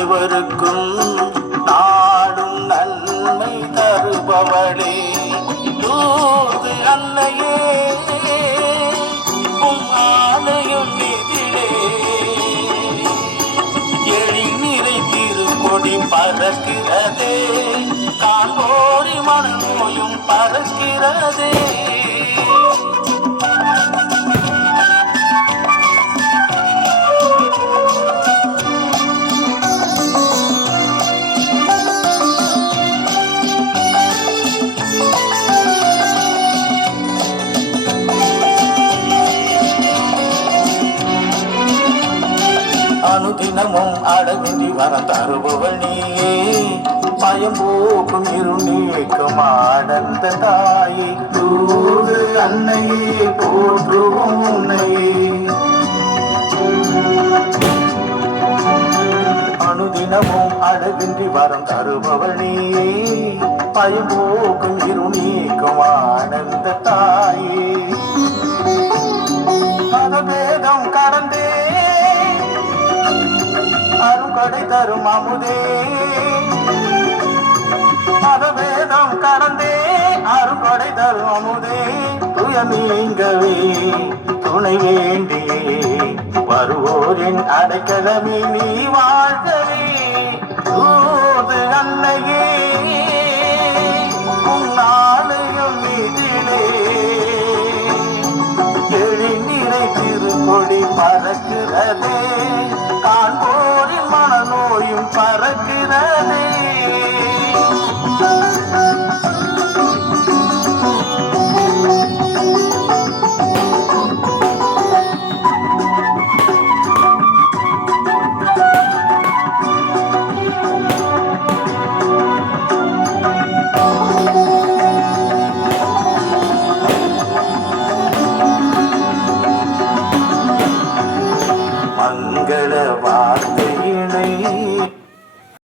அனைவருக்கும் நாடும் நன்மை தருபவளே தூது அன்னையே ஆலயம் நிதிலே எழில் திருக்கொடி பறக்கிறதே காண்போரி மனநோயும் பறக்கிறதே அனுதினமும் அடவின்றி வரம் தருபவள் நீயே பயம் போக்கும் இருநீக்கும் ஆனந்த தாயே தூது அன்னையே போற்றுவோம் உன்னையே அனுதினமும் அடவின்றி வரம் தருபவள் நீயே பயம் போக்கும் இருநீக்கும் ஆனந்த தாயே மதபேதம் கடந்தே அருங்கொடை தரும் அமுதே மதபேதம் கடந்தே அருங்கொடை தரும் அமுதே துய நீங்கவே துணை வேண்டியே வருவோரின் அடைக்கலமே நீ வாழ்கவே தூது அன்னையே